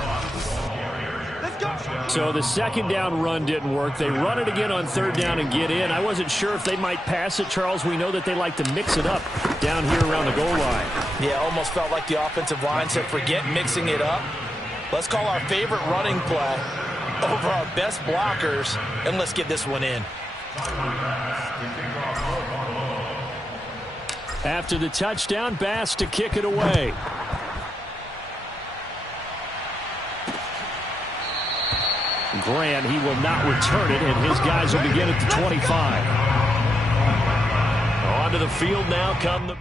So the 2nd down run didn't work. They run it again on 3rd down and get in. I wasn't sure if they might pass it, Charles. We know that they like to mix it up down here around the goal line. Yeah, almost felt like the offensive line said, forget mixing it up. Let's call our favorite running play over our best blockers, and let's get this one in. After the touchdown, Bass to kick it away. Grant, he will not return it, and his guys will begin at the 25. Onto the field now come the...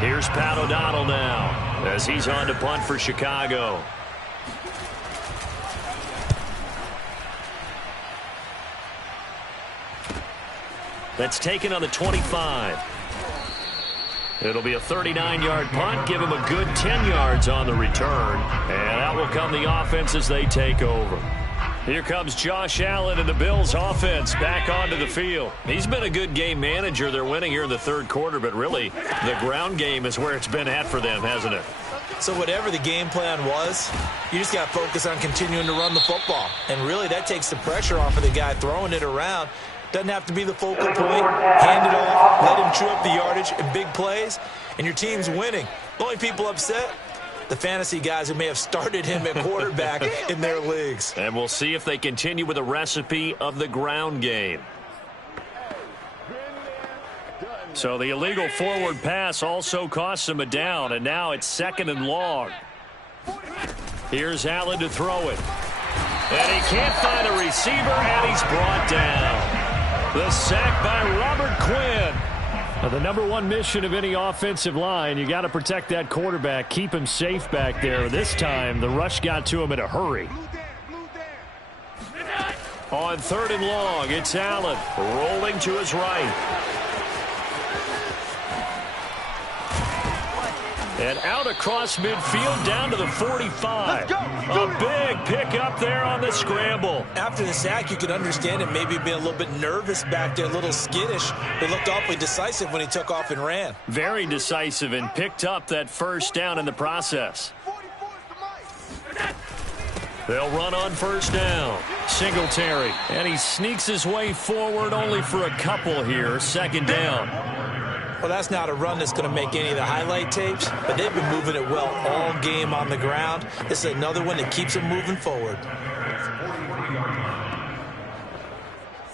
Here's Pat O'Donnell now as he's on to punt for Chicago. That's taken on the 25. It'll be a 39-yard punt. Give him a good 10 yards on the return. And out will come the offense as they take over. Here comes Josh Allen and the Bills offense back onto the field. He's been a good game manager. They're winning here in the 3rd quarter, but really the ground game is where it's been at for them, hasn't it? So whatever the game plan was, you just got to focus on continuing to run the football. And really that takes the pressure off of the guy throwing it around. Doesn't have to be the focal point. Hand it off, let him chew up the yardage in big plays, and your team's winning. The only people upset, the fantasy guys who may have started him at quarterback in their leagues. And we'll see if they continue with a recipe of the ground game. So the illegal forward pass also costs him a down, and now it's 2nd and long. Here's Allen to throw it. And he can't find a receiver, and he's brought down. The sack by Robert Quinn. Now, the #1 mission of any offensive line, you got to protect that quarterback, keep him safe back there. This time, the rush got to him in a hurry. On 3rd and long, it's Allen rolling to his right. And out across midfield down to the 45. A big pickup there on the scramble. After the sack, you could understand it maybe being a little bit nervous back there, a little skittish. But looked awfully decisive when he took off and ran. Very decisive and picked up that 1st down in the process. They'll run on 1st down. Singletary. And he sneaks his way forward only for a couple here. 2nd down. Well, that's not a run that's going to make any of the highlight tapes, but they've been moving it well all game on the ground. This is another one that keeps them moving forward.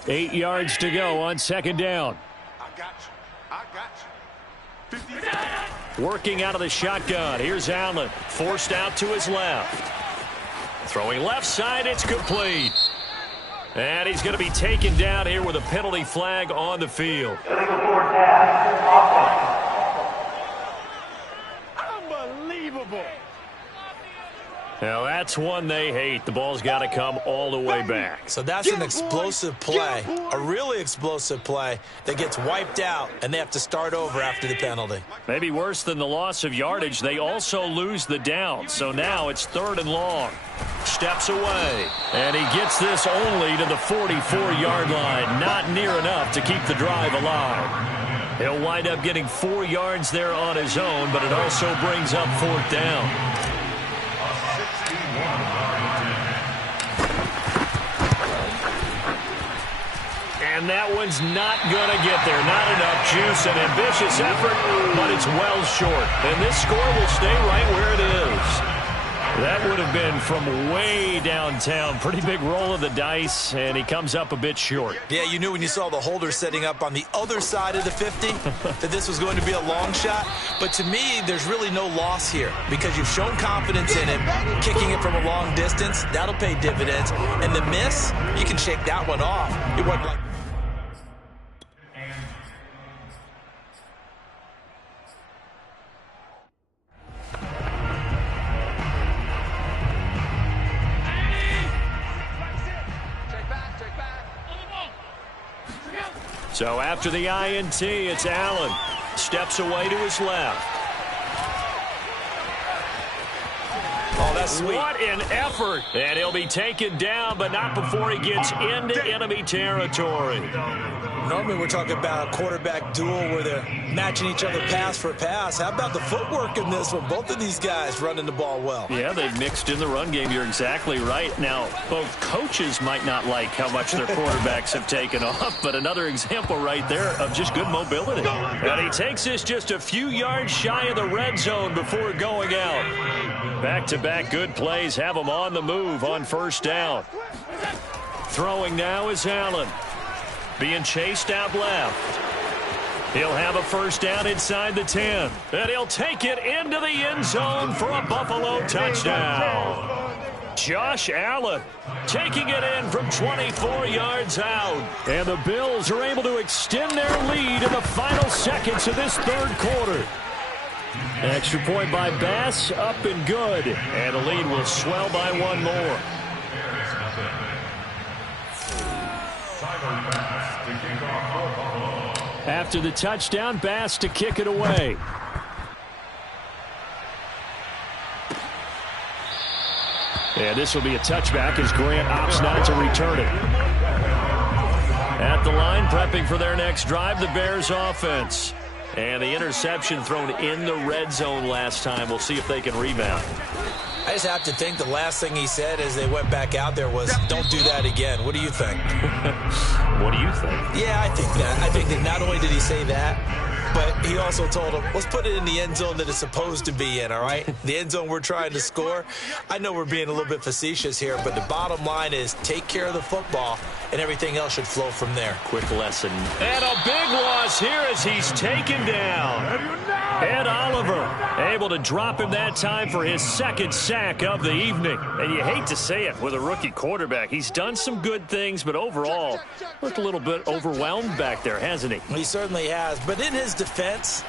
8 yards to go on 2nd down. I got you. Working out of the shotgun. Here's Allen. Forced out to his left. Throwing left side, it's complete. And he's going to be taken down here with a penalty flag on the field. Unbelievable. Now, that's one they hate. The ball's got to come all the way back. So that's an explosive play, a really explosive play that gets wiped out, and they have to start over after the penalty. Maybe worse than the loss of yardage, they also lose the down. So now it's 3rd and long. Steps away. And he gets this only to the 44-yard line. Not near enough to keep the drive alive. He'll wind up getting 4 yards there on his own, but it also brings up 4th down. And that one's not going to get there. Not enough juice. An ambitious effort, but it's well short. And this score will stay right where it is. That would have been from way downtown. Pretty big roll of the dice, and he comes up a bit short. Yeah, you knew when you saw the holder setting up on the other side of the 50 that this was going to be a long shot. But to me, there's really no loss here because you've shown confidence in him. Kicking it from a long distance, that'll pay dividends. And the miss, you can shake that one off. It wasn't like... So after the INT, it's Allen. Steps away to his left. Oh, that's sweet. What an effort. And he'll be taken down, but not before he gets into enemy territory. Normally we're talking about a quarterback duel where they're matching each other pass for pass. How about the footwork in this one? Both of these guys running the ball well. Yeah, they've mixed in the run game. You're exactly right. Now, both coaches might not like how much their quarterbacks have taken off, but another example right there of just good mobility. And he takes this just a few yards shy of the red zone before going out. Back-to-back good plays have him on the move on 1st down. Throwing now is Allen. Being chased out left. He'll have a 1st down inside the 10. And he'll take it into the end zone for a Buffalo touchdown. Josh Allen taking it in from 24 yards out. And the Bills are able to extend their lead in the final seconds of this 3rd quarter. Extra point by Bass, up and good. And the lead will swell by 1 more. After the touchdown, Bass to kick it away. And this will be a touchback as Grant opts not to return it. At the line, prepping for their next drive, the Bears offense. And the interception thrown in the red zone last time. We'll see if they can rebound. I just have to think the last thing he said as they went back out there was, don't do that again. What do you think? What do you think? Yeah, I think that. I think that not only did he say that, but he also told him, let's put it in the end zone that it's supposed to be in, all right? The end zone we're trying to score. I know we're being a little bit facetious here, but the bottom line is take care of the football, and everything else should flow from there. Quick lesson. And a big loss here as he's taken down. Ed Oliver able to drop him that time for his 2nd sack of the evening. And you hate to say it with a rookie quarterback. He's done some good things, but overall looked a little bit overwhelmed back there, hasn't he? He certainly has. But in his defense,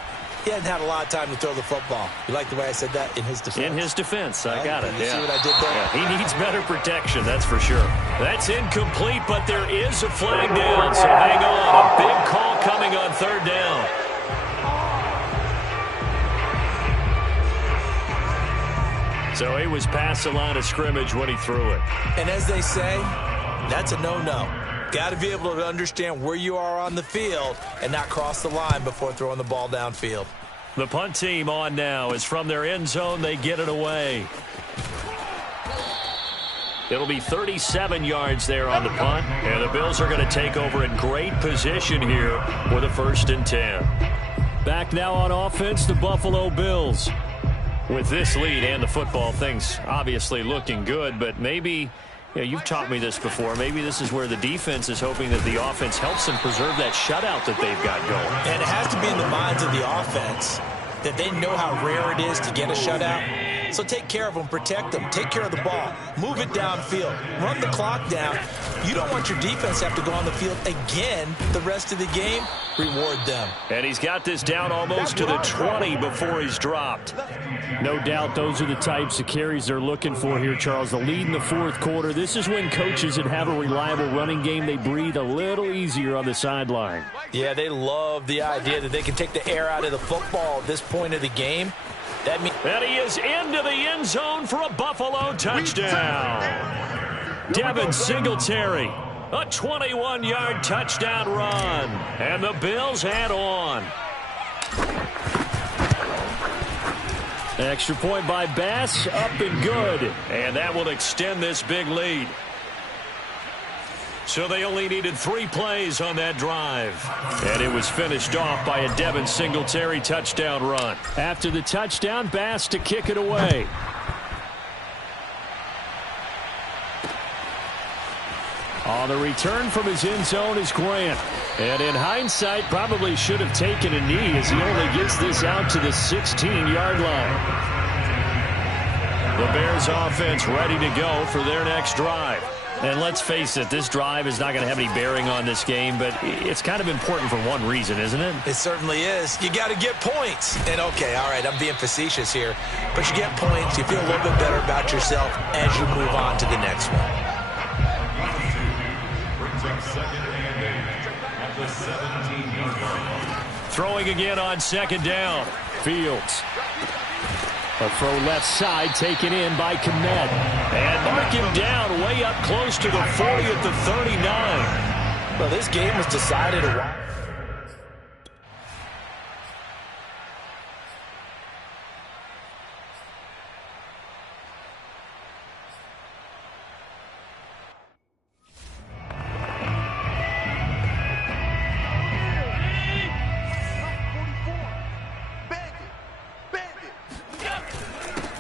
he hadn't had a lot of time to throw the football. You like the way I said that? In his defense? In his defense. I got it. You see what I did there? Yeah, he needs better protection, that's for sure. That's incomplete, but there is a flag down, so hang on. A big call coming on 3rd down. So he was past the line of scrimmage when he threw it. And as they say, that's a no-no. Got to be able to understand where you are on the field and not cross the line before throwing the ball downfield. The punt team on now is from their end zone. They get it away. It'll be 37 yards there on the punt. And the Bills are going to take over in great position here with a 1st and 10. Back now on offense, the Buffalo Bills. With this lead and the football, things obviously looking good, but maybe, you've taught me this before, maybe this is where the defense is hoping that the offense helps them preserve that shutout that they've got going. And it has to be in the minds of the offense that they know how rare it is to get a shutout. So take care of them, protect them, take care of the ball, move it downfield, run the clock down. You don't want your defense to have to go on the field again the rest of the game. Reward them. And he's got this down almost to the 20 before he's dropped. No doubt those are the types of carries they're looking for here, Charles. The lead in the 4th quarter. This is when coaches that have a reliable running game, they breathe a little easier on the sideline. Yeah, they love the idea that they can take the air out of the football at this point of the game. And he is into the end zone for a Buffalo touchdown. Devin Singletary, a 21-yard touchdown run. And the Bills add on. Extra point by Bass, up and good. And that will extend this big lead. So they only needed 3 plays on that drive. And it was finished off by a Devin Singletary touchdown run. After the touchdown, Bass to kick it away. On the return from his end zone is Grant. And in hindsight, probably should have taken a knee as he only gets this out to the 16-yard line. The Bears offense ready to go for their next drive. And let's face it, this drive is not going to have any bearing on this game, but it's kind of important for one reason, isn't it? It certainly is. You got to get points. And, okay, all right, I'm being facetious here, but you get points, you feel a little bit better about yourself as you move on to the next one. Throwing again on second down. Fields. A throw left side taken in by Kmet. And mark him down way up close to the 40 at the 39. Well, this game was decided a while.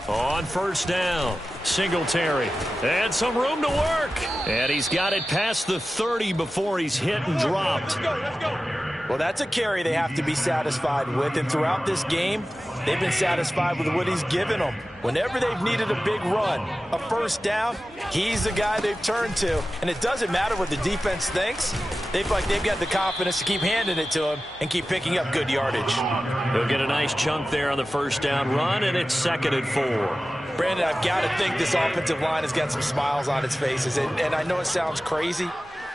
On first down, Singletary. And some room to work. And he's got it past the 30 before he's hit and dropped. Well, that's a carry they have to be satisfied with. And throughout this game, they've been satisfied with what he's given them. Whenever they've needed a big run, a first down, he's the guy they've turned to. And it doesn't matter what the defense thinks. They feel like they've got the confidence to keep handing it to him and keep picking up good yardage. He'll get a nice chunk there on the first down run, and it's 2nd and 4. Brandon, I've got to think this offensive line has got some smiles on its faces. And I know it sounds crazy,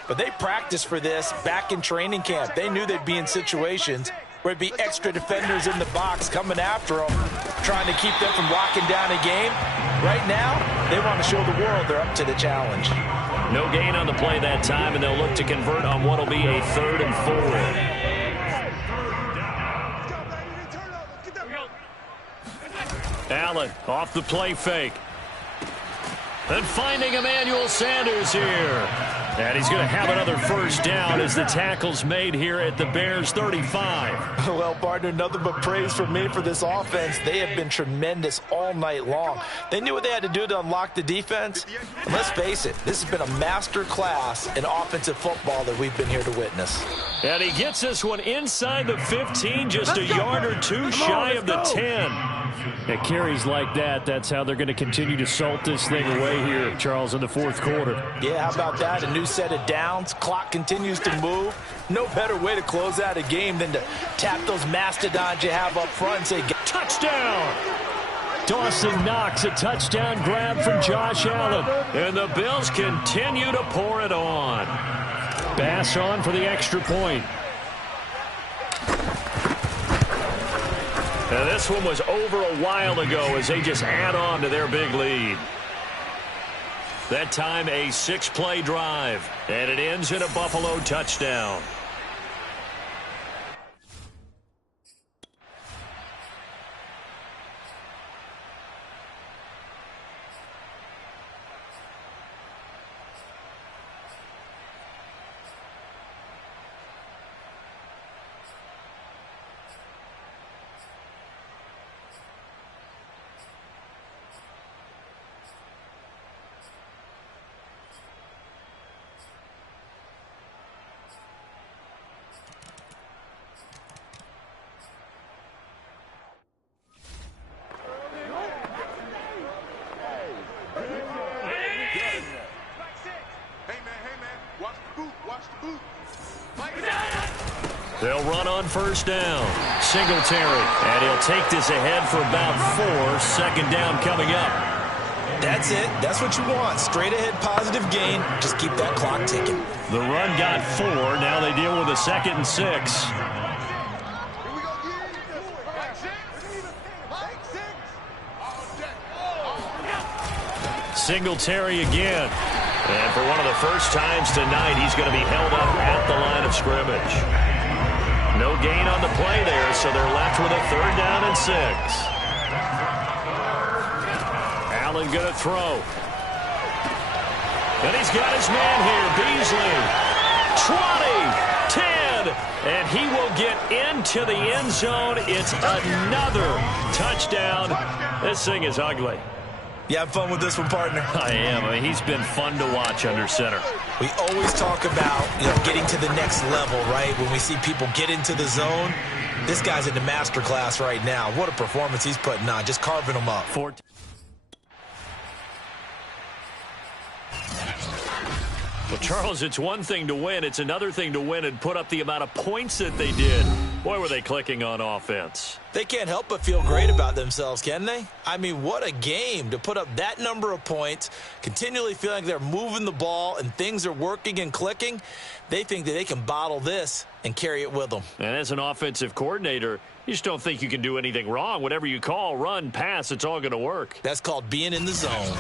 but they practiced for this back in training camp. They knew they'd be in situations where it'd be extra defenders in the box coming after them, trying to keep them from locking down a game. Right now, they want to show the world they're up to the challenge. No gain on the play that time, and they'll look to convert on what will be a 3rd and 4. Allen off the play fake. And finding Emmanuel Sanders here. And he's going to have another first down as the tackle's made here at the Bears' 35. Well, partner, nothing but praise from me for this offense. They have been tremendous all night long. They knew what they had to do to unlock the defense. And let's face it, this has been a master class in offensive football that we've been here to witness. And he gets this one inside the 15, just a yard or two shy of the 10. At carries like that, that's how they're going to continue to salt this thing away here, Charles, in the 4th quarter. Yeah, how about that? A new set of downs. Clock continues to move. No better way to close out a game than to tap those mastodons you have up front and say, touchdown! Dawson Knox, a touchdown grab from Josh Allen. And the Bills continue to pour it on. Bass on for the extra point. Now this one was over a while ago as they just add on to their big lead. That time a 6-play drive, and it ends in a Buffalo touchdown. They'll run on first down. Singletary, and he'll take this ahead for about 4. 2nd down coming up. That's it. That's what you want. Straight ahead positive gain. Just keep that clock ticking. The run got 4. Now they deal with a 2nd and 6. Singletary again. And for one of the first times tonight, he's going to be held up at the line of scrimmage. No gain on the play there, so they're left with a 3rd down and 6. Allen going to throw. And he's got his man here, Beasley. 20, 10, and he will get into the end zone. It's another touchdown. This thing is ugly. You have fun with this one, partner? I am. I mean, he's been fun to watch under center. We always talk about, getting to the next level, right? When we see people get into the zone, this guy's in the master class right now. What a performance he's putting on, just carving them up. Well, Charles, it's one thing to win. It's another thing to win and put up the amount of points that they did. Boy, were they clicking on offense. They can't help but feel great about themselves, can they? I mean, what a game to put up that number of points, continually feeling like they're moving the ball and things are working and clicking. They think that they can bottle this and carry it with them. And as an offensive coordinator, you just don't think you can do anything wrong. Whatever you call, run, pass, it's all going to work. That's called being in the zone.